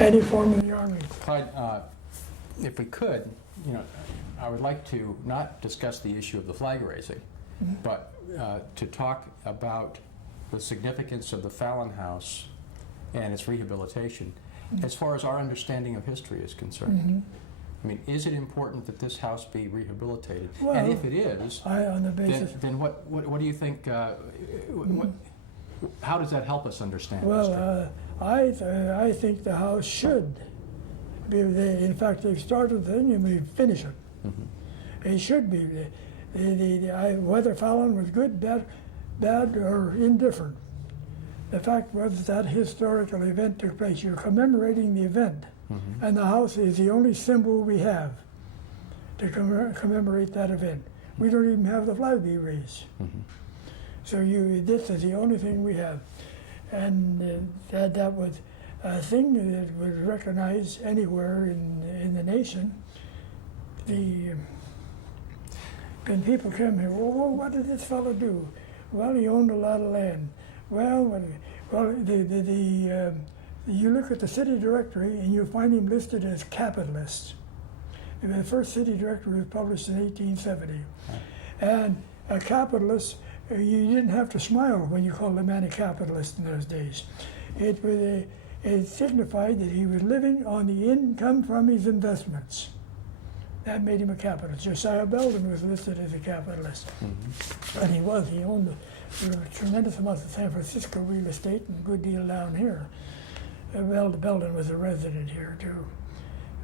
any form in the Army. Clyde, if we could, I would like to not discuss the issue of the flag raising, but to talk about the significance of the Fallon House and its rehabilitation as far as our understanding of history is concerned. I mean, is it important that this house be rehabilitated? Well, and if it is, on the basis, then what do you think, how does that help us understand history? well, I think the house should be, in fact, they started the thing and we finish it. It should be. Whether Fallon was good, bad, or indifferent, the fact was that historical event took place. You're commemorating the event, and the house is the only symbol we have to commemorate that event. We don't even have the flag be raised. So this is the only thing we have, and that was a thing that was recognized anywhere in the nation. When people come here, well, what did this fellow do? Well, he owned a lot of land. Well, you look at the city directory and you find him listed as capitalist. The first city directory was published in 1870. And a capitalist, you didn't have to smile when you called a man a capitalist in those days. It signified that he was living on the income from his investments. That made him a capitalist. Josiah Belden was listed as a capitalist. And he owned a tremendous amount of San Francisco real estate and a good deal down here. Belden was a resident here too.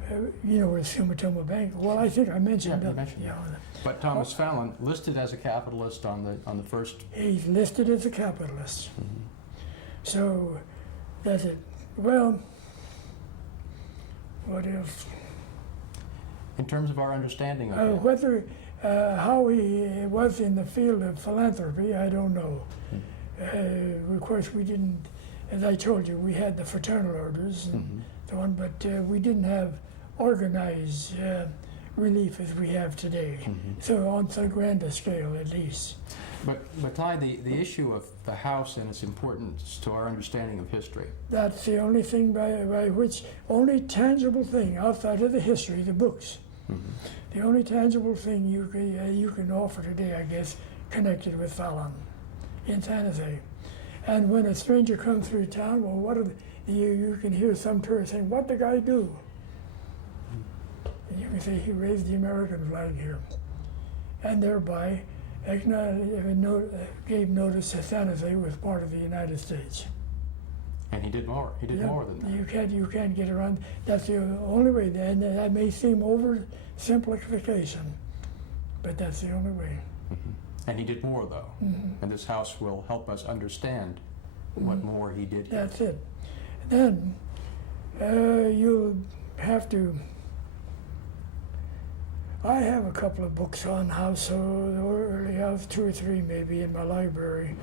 Where Sumitomo Bank. Well, I think I mentioned that. But Thomas Fallon, listed as a capitalist on the first. He's listed as a capitalist. So that's it. Well, what else? In terms of our understanding of how he was in the field of philanthropy, I don't know. Of course, we didn't, as I told you, we had the fraternal orders and so on, but we didn't have organized relief as we have today. So on so grand a scale, at least. But Clyde, the issue of the house and its importance to our understanding of history. That's the only thing by which, only tangible thing outside of the history, the books. The only tangible thing you can offer today, I guess, connected with Fallon in San Jose. And when a stranger comes through town, well, you can hear some tourists saying, "What'd the guy do?" And you can say, "He raised the American flag here," and thereby gave notice that San Jose was part of the United States. And he did more. He did more than that. You can't get around. That's the only way. And that may seem oversimplification, but that's the only way. And he did more, though. And this house will help us understand what more he did here. That's it. Then you'll have to. I have a couple of books on house, early house, 2 or 3 maybe in my library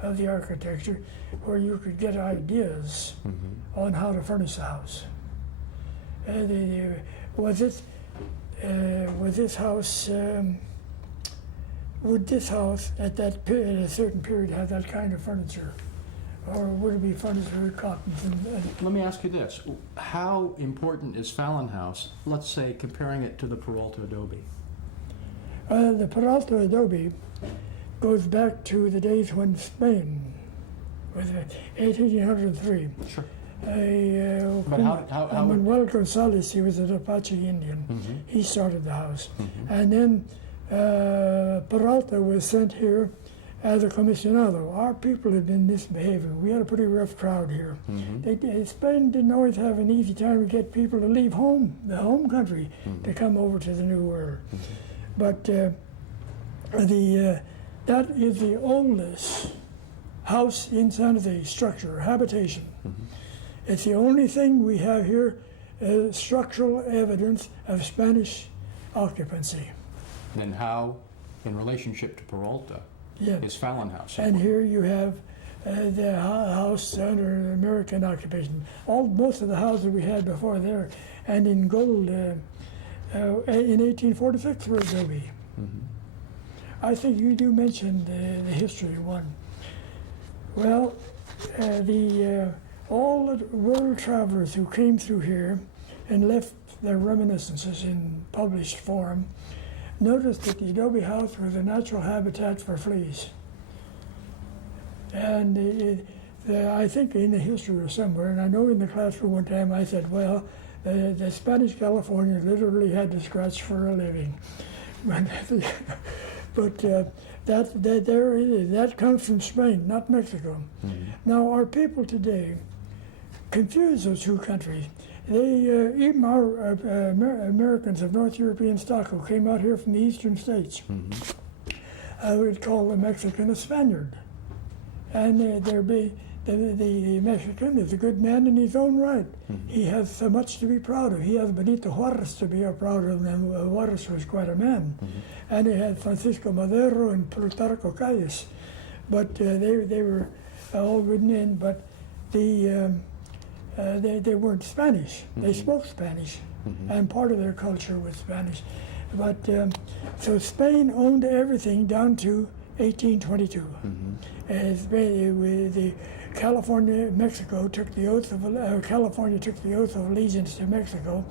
of the architecture, where you could get ideas on how to furnish the house. Was this house would this house at that period, at a certain period, have that kind of furniture, or would it be furnished with cottons? Let me ask you this: how important is Fallon House? Let's say comparing it to the Peralta adobe. The Peralta adobe goes back to the days when Spain was 1803. Sure. But how Manuel Gonzalez, he was an Apache Indian. He started the house. And then Peralta was sent here as a comisionado. Our people had been misbehaving. We had a pretty rough crowd here. Spain didn't always have an easy time to get people to leave home, the home country, to come over to the New World. But that is the oldest house in San Jose, structure, habitation. It's the only thing we have here, structural evidence of Spanish occupancy. Then how, in relationship to Peralta, is Fallon House? And here you have the house under American occupation. Most of the houses we had before there, and in gold, in 1846 were adobe. I think you do mention the history one. Well, all the world travelers who came through here and left their reminiscences in published form noticed that the adobe house was a natural habitat for fleas. And I think in the history or somewhere, and I know in the classroom one time I said, well, the Spanish Californians literally had to scratch for a living. But that comes from Spain, not Mexico. Mm-hmm. Now, our people today confuse those two countries. They, even our Americans of North European stock who came out here from the eastern states, I would call the Mexican a Spaniard. And the Mexican is a good man in his own right. He has so much to be proud of. He has Benito Juarez to be proud of, and Juarez was quite a man. And he had Francisco Madero and Plutarco Calles. But they were all good men, but they weren't Spanish. They spoke Spanish, and part of their culture was Spanish. But so Spain owned everything down to 1822. As the Mexico took the oath of California took the oath of allegiance to Mexico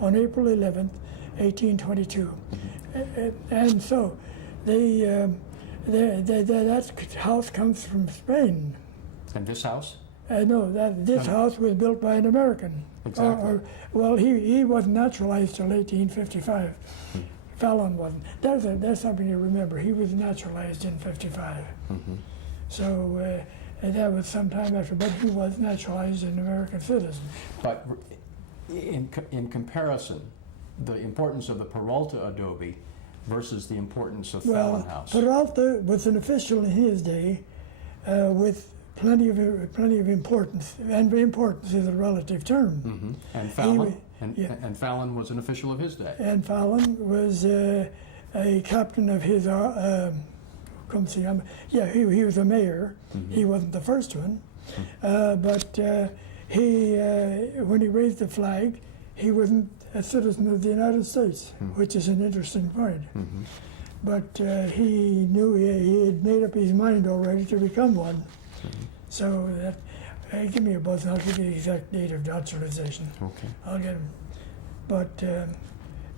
on April 11th, 1822, and so that house comes from Spain. And this house? No, this house was built by an American. Exactly. Well, he wasn't naturalized till 1855. Fallon wasn't. That's something to remember. He was naturalized in 55. So that was some time after, but he was naturalized an American citizen. But in comparison, the importance of the Peralta adobe versus the importance of Fallon House. Peralta was an official in his day with plenty of importance, and importance is a relative term. And Fallon, and Fallon was an official of his day. And Fallon was a captain of his. He was a mayor. He wasn't the first one, but when he raised the flag, he wasn't a citizen of the United States, which is an interesting point. But he knew he had made up his mind already to become one. So give me a buzz and I'll give you the exact date of naturalization. Okay. I'll get him. But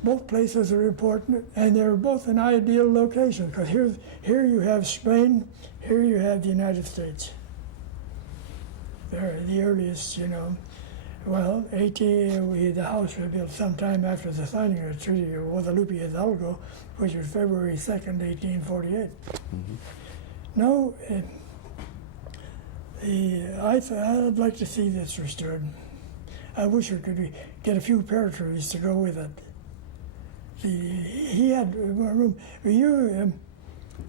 both places are important, and they're both an ideal location, because here you have Spain, here you have the United States. They're the earliest, Well, the house was built sometime after the signing of the Treaty of Guadalupe Hidalgo, which was February 2nd, 1848. No, I'd like to see this restored. I wish we could get a few pear trees to go with it. He had room.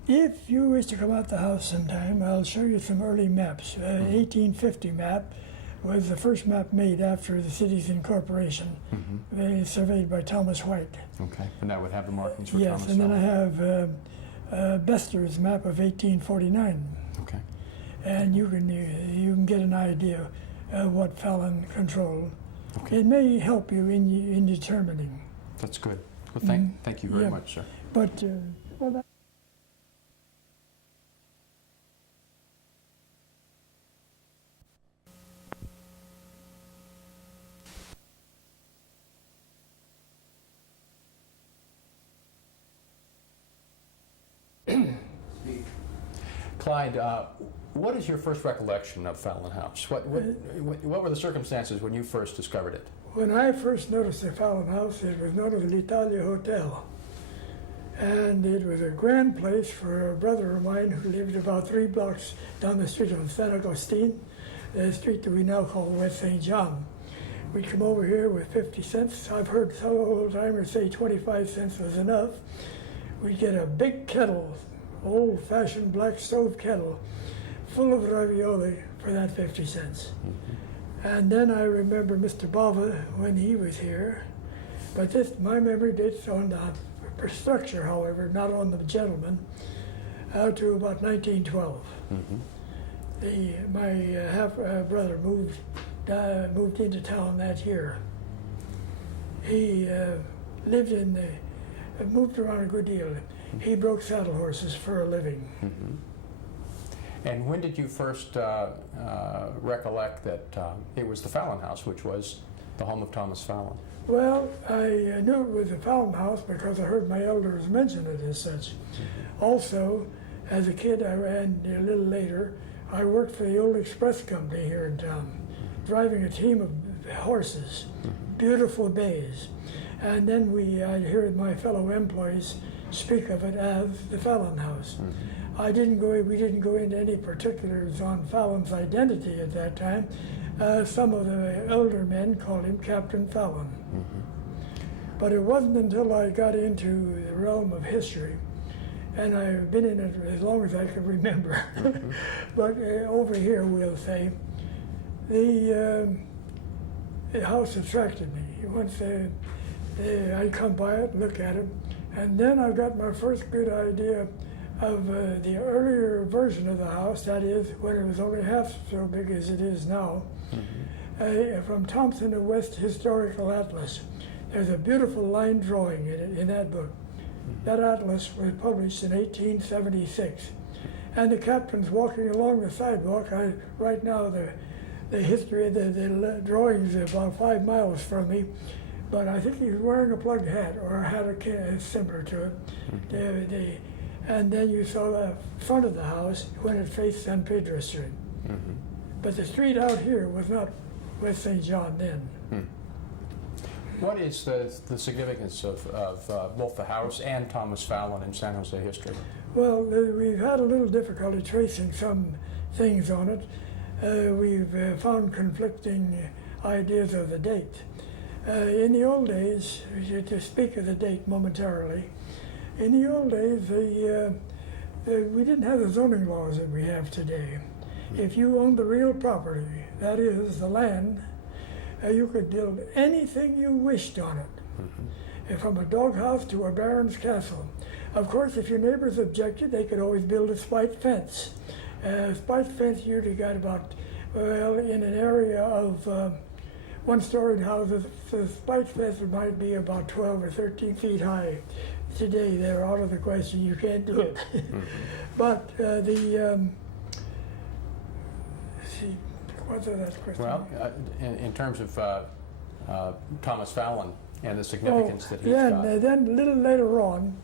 If you wish to come out the house sometime, I'll show you some early maps. 1850 map was the first map made after the city's incorporation. They surveyed by Thomas White. Okay, and that would have the markings for Yes, Thomas and then I Fallon. have Bester's map of 1849. Okay. And you can get an idea of what Fallon controlled. Okay. It may help you in determining. That's good. Well, thank you very much, sir. But well, Clyde, what is your first recollection of Fallon House? What were the circumstances when you first discovered it? when I first noticed the Fallon House, it was known as l'Italia Hotel. And it was a grand place for a brother of mine who lived about 3 blocks down the street on San Agustin, the street that we now call West St. John. We'd come over here with 50 cents. I've heard some old-timers say 25 cents was enough. We'd get a big kettle, old-fashioned black stove kettle, full of ravioli for that 50 cents. And then I remember Mr. Bava when he was here. But my memory dates on the structure, however, not on the gentleman, out to about 1912. My half-brother moved into town that year. He moved around a good deal. He broke saddle horses for a living. And when did you first recollect that it was the Fallon House, which was the home of Thomas Fallon? Well, I knew it was the Fallon House because I heard my elders mention it as such. Also, as a kid, and a little later, I worked for the Old Express Company here in town, driving a team of horses, beautiful bays. And then I'd hear my fellow employees speak of it as the Fallon House. We didn't go into any particulars on Fallon's identity at that time. Some of the elder men called him Captain Fallon. But it wasn't until I got into the realm of history, and I've been in it as long as I can remember. But over here, we'll say, the house attracted me. Once I'd come by it, look at it, and then I got my first good idea of the earlier version of the house, that is, when it was only half so big as it is now, from Thompson and West Historical Atlas. There's a beautiful line drawing in it, in that book. That atlas was published in 1876. And the captain's walking along the sidewalk. Right now, the history of the drawings is about 5 miles from me, but I think he's wearing a plugged hat or a hat similar to it. And then you saw the front of the house when it faced San Pedro Street. But the street out here was not West St. John then. What is the significance of both the house and Thomas Fallon in San Jose history? Well, we've had a little difficulty tracing some things on it. We've found conflicting ideas of the date. In the old days, to speak of the date momentarily, in the old days, we didn't have the zoning laws that we have today. If you owned the real property, that is, the land, you could build anything you wished on it, from a doghouse to a baron's castle. Of course, if your neighbors objected, they could always build a spike fence. Spike fence usually got about, in an area of one-storied houses, the spike fence might be about 12 or 13 feet high. Today, they're out of the question. You can't do it. But what's that question? Well, in terms of Thomas Fallon and the significance that he's yeah, got. and then a little later on,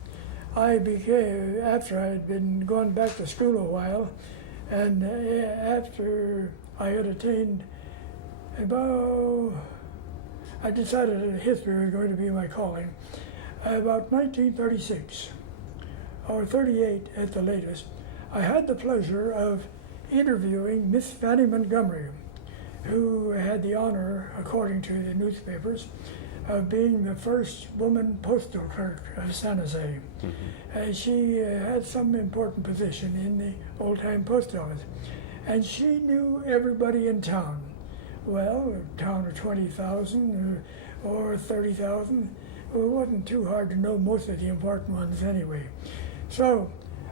I became, after I had been going back to school a while, and after I had attained I decided that history was going to be my calling. About 1936, or 38 at the latest, I had the pleasure of interviewing Miss Fanny Montgomery, who had the honor, according to the newspapers, of being the first woman postal clerk of San Jose. And she had some important position in the old-time post office. And she knew everybody in town. Well, a town of 20,000 or 30,000, it wasn't too hard to know most of the important ones anyway. So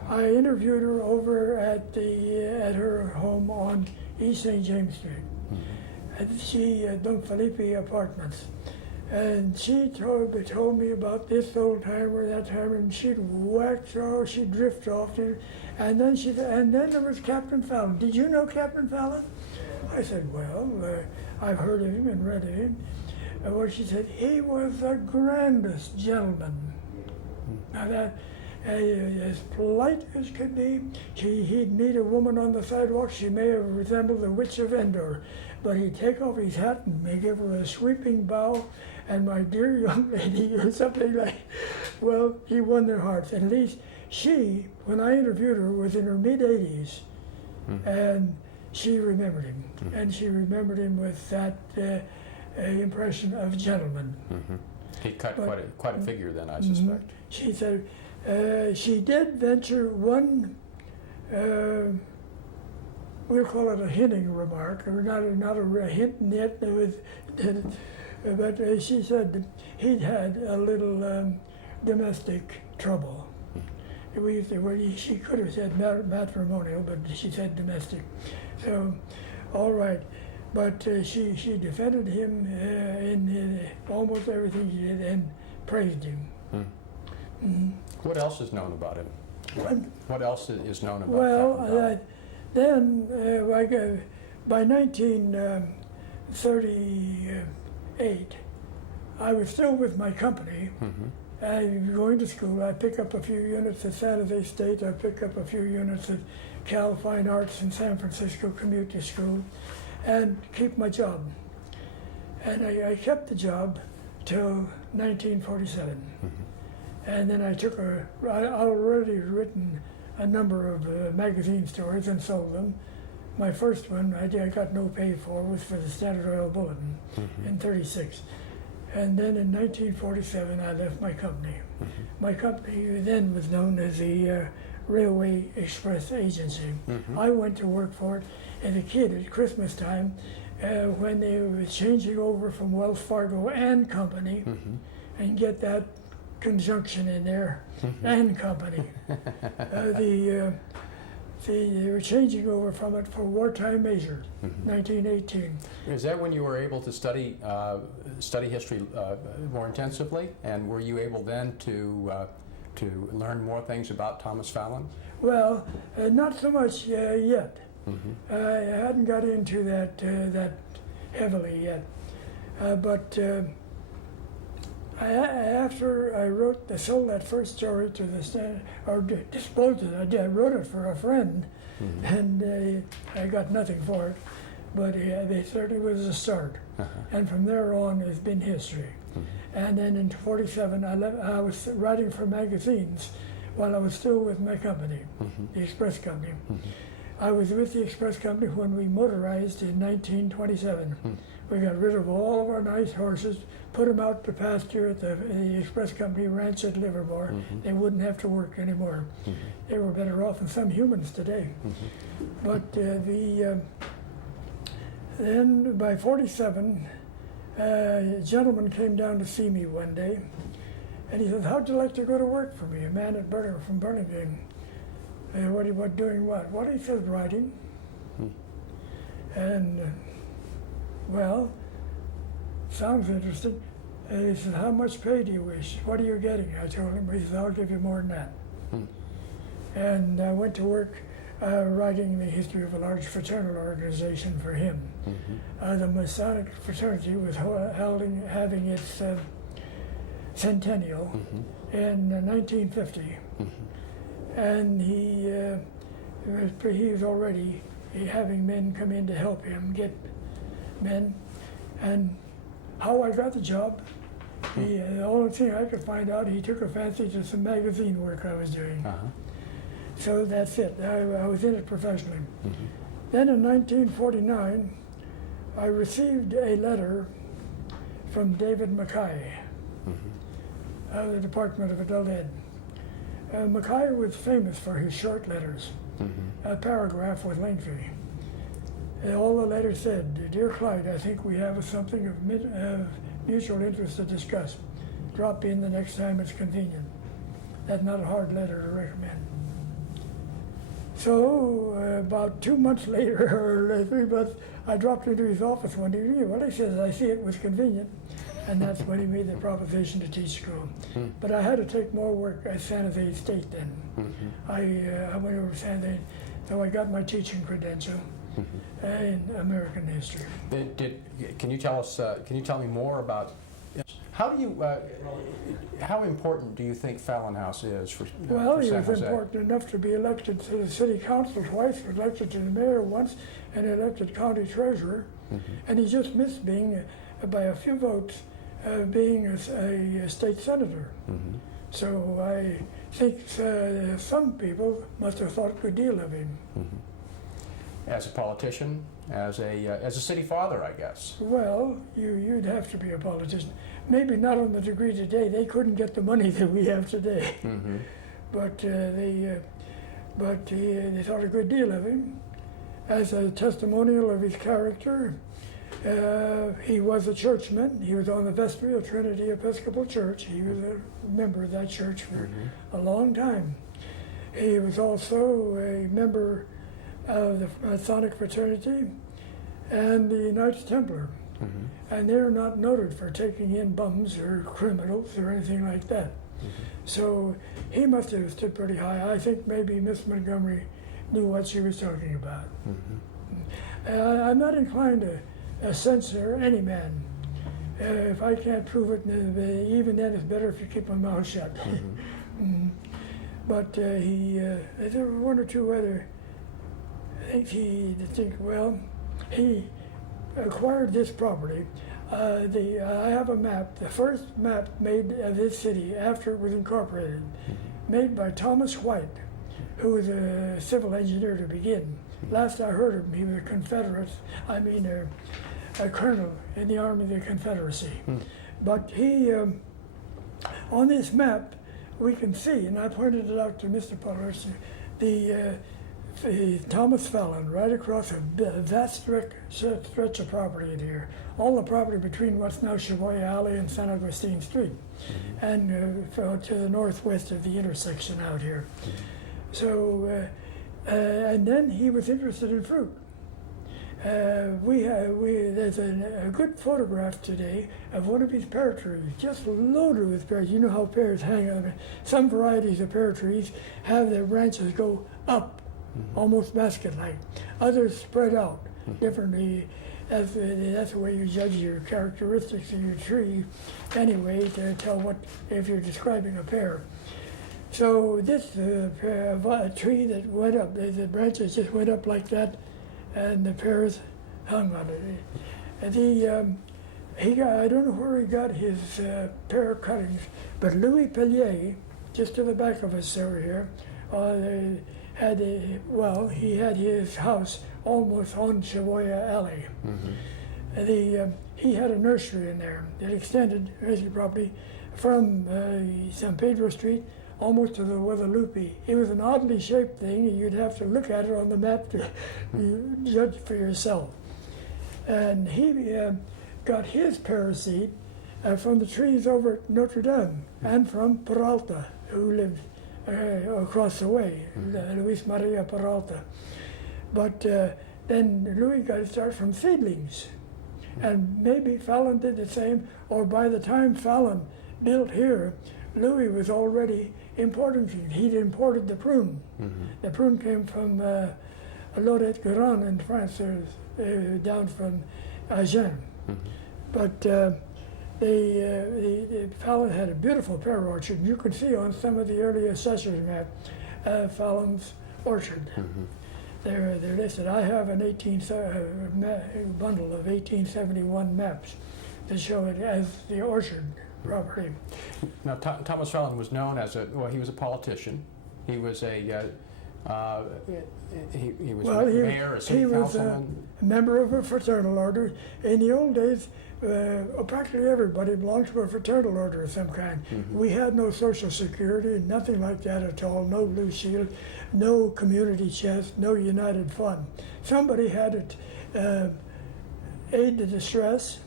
I interviewed her over at her home on East St. James Street. And she Don Felipe Apartments. And she told me about this old timer, that timer, and she'd wax off, she'd drift off, and then there was Captain Fallon. Did you know Captain Fallon? I said, well, I've heard of him and read of him. Well, she said, he was the grandest gentleman. Now that, as polite as could be, he'd meet a woman on the sidewalk, she may have resembled the Witch of Endor, but he'd take off his hat and give her a sweeping bow, and my dear young lady, or something like, well, he won their hearts. At least she, when I interviewed her, was in her mid-80s, and she remembered him, and she remembered him with that impression of gentleman. He cut quite a figure then, I suspect. She said she did venture one, we'll call it a hinting remark, or not a hint yet, but she said he'd had a little domestic trouble. She could have said matrimonial, but she said domestic. So, all right. But she defended him in almost everything he did and praised him. What else is known about him? What else is known about Well, Captain Fallon? Then, by 1938, I was still with my company. Going to school. I pick up a few units at San Jose State. I pick up a few units at Cal Fine Arts in San Francisco Community School, and keep my job. And I kept the job till 1947. And then I already written a number of magazine stories and sold them. My first one I got no pay for was for the Standard Oil Bulletin in '36. And then in 1947 I left my company. My company then was known as the Railway Express Agency. I went to work for it as a kid at Christmas time when they were changing over from Wells Fargo and Company, and get that conjunction in there, and Company. They were changing over from it for wartime measures, 1918. Is that when you were able to study history more intensively, and were you able then to learn more things about Thomas Fallon? Well, not so much yet. I hadn't got into that heavily yet, but after I sold that first story to the Standard, or disposed of it. I wrote it for a friend, and I got nothing for it, but it certainly was a start. And from there on, it's been history. And then in '47, I was writing for magazines while I was still with my company, the Express Company. I was with the Express Company when we motorized in 1927. We got rid of all of our nice horses, put them out to pasture at the Express Company ranch at Livermore. They wouldn't have to work anymore. They were better off than some humans today. But then by '47, a gentleman came down to see me one day, and he said, "How'd you like to go to work for me?" A man from Burlingame. What doing what? What? He said, writing. And well, sounds interesting. He said, "How much pay do you wish? What are you getting?" I told him. He said, "I'll give you more than that." And I went to work writing the history of a large fraternal organization for him. The Masonic fraternity was having its centennial in 1950. And he was already having men come in to help him get men. And how I got the job, the only thing I could find out, he took a fancy to some magazine work I was doing. So that's it. I was in it professionally. Then in 1949, I received a letter from David Mackay of the Department of Adult Ed. Mackay was famous for his short letters. A paragraph was lengthy. All the letter said, "Dear Clyde, I think we have something of mutual interest to discuss. Drop in the next time it's convenient." That's not a hard letter to recommend. So about 2 months later, or 3 months, I dropped into his office one day. Well, he says, "I see it was convenient." And that's when he made the proposition to teach school. But I had to take more work at San Jose State then. I went over to San Jose, so I got my teaching credential in American history. Can you tell us? Can you tell me more about how important do you think Fallon House is for? Well, for he San was Jose? important enough to be elected to the city council twice, elected to the mayor once, and elected county treasurer. And he just missed being, by a few votes, being a state senator. So I think some people must have thought a good deal of him. As a politician, as a city father, I guess. Well, you'd have to be a politician. Maybe not on the degree today. They couldn't get the money that we have today. But they thought a good deal of him. As a testimonial of his character, he was a churchman. He was on the vestry of Trinity Episcopal Church. He was a member of that church for a long time. He was also a member of the Masonic fraternity and the Knights Templar. And they're not noted for taking in bums or criminals or anything like that. So he must have stood pretty high. I think maybe Miss Montgomery knew what she was talking about. Mm-hmm. I'm not inclined to censor any man. If I can't prove it, even then it's better if you keep my mouth shut. Mm-hmm. But there were one or two other things he acquired this property. I have a map, the first map made of this city after it was incorporated, made by Thomas White, who was a civil engineer to begin. Last I heard of him, he was a colonel in the Army of the Confederacy. But he, on this map, we can see, and I pointed it out to Mr. Pullers, the Thomas Fallon, right across a vast stretch of property in here. All the property between what's now Chavoy Alley and San Agustin Street, and to the northwest of the intersection out here. So, and then he was interested in fruit. There's a good photograph today of one of his pear trees, just loaded with pears. You know how pears hang on it. Some varieties of pear trees have their branches go up, almost basket-like. Others spread out differently. That's the way you judge your characteristics of your tree, anyway, to tell if you're describing a pear. So this tree that went up, the branches just went up like that, and the pears hung on it. And I don't know where he got his pear cuttings, but Louis Pellier, just to the back of us over here, he had his house almost on Chavoya Alley. He had a nursery in there that extended his property from San Pedro Street almost to the Guadalupe. It was an oddly shaped thing. You'd have to look at it on the map to judge for yourself. And he got his pear seed from the trees over at Notre Dame and from Peralta, who lived across the way, Luis Maria Peralta. But then Louis got to start from seedlings. And maybe Fallon did the same, or by the time Fallon built here, Louis was already importing things. He'd imported the prune. The prune came from Lorette Garonne in France, down from Agen. But Fallon had a beautiful pear orchard. You can see on some of the early assessor's map Fallon's orchard. They're listed. I have an bundle of 1871 maps that show it as the orchard property. Now, Thomas Fallon was known as he was a politician. He was mayor, a city councilman. He was a member of a fraternal order. In the old days, practically everybody belonged to a fraternal order of some kind. We had no Social Security, nothing like that at all, no Blue Shield, no community chest, no United Fund. Somebody had to aid the distress,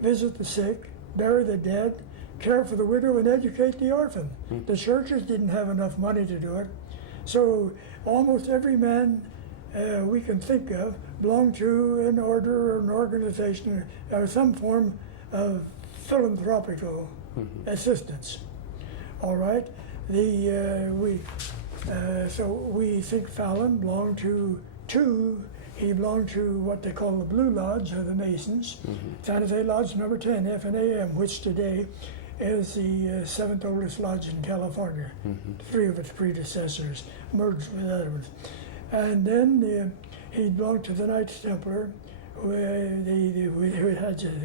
visit the sick, bury the dead, care for the widow, and educate the orphan. The churches didn't have enough money to do it. So almost every man we can think of belonged to an order or an organization or some form of philanthropical assistance. All right? So we think Fallon belonged to he belonged to what they call the Blue Lodge, or the Masons, San Jose Lodge number 10, F&AM, which today is the seventh oldest lodge in California. Three of its predecessors merged with other ones. And then he belonged to the Knights Templar, who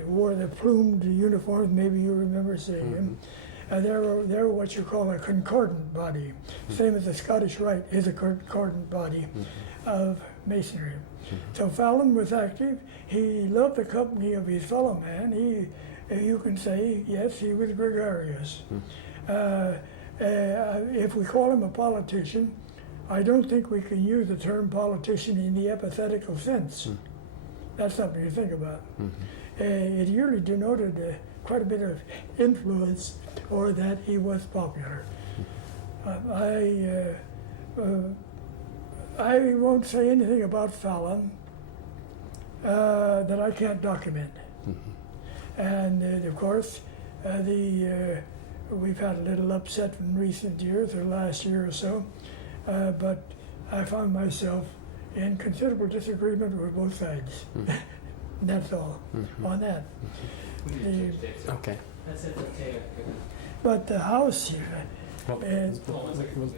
wore the plumed uniforms, maybe you remember seeing them. They're what you call a concordant body, same as the Scottish Rite is a concordant body of Masonry. So Fallon was active. He loved the company of his fellow man. You can say, yes, he was gregarious. If we call him a politician, I don't think we can use the term politician in the epithetical sense. That's something to think about. It usually denoted quite a bit of influence, or that he was popular. I won't say anything about Fallon that I can't document. And of course, we've had a little upset in recent years, or last year or so, but I found myself in considerable disagreement with both sides. That's all on that. Okay. But the House, Well, and we'll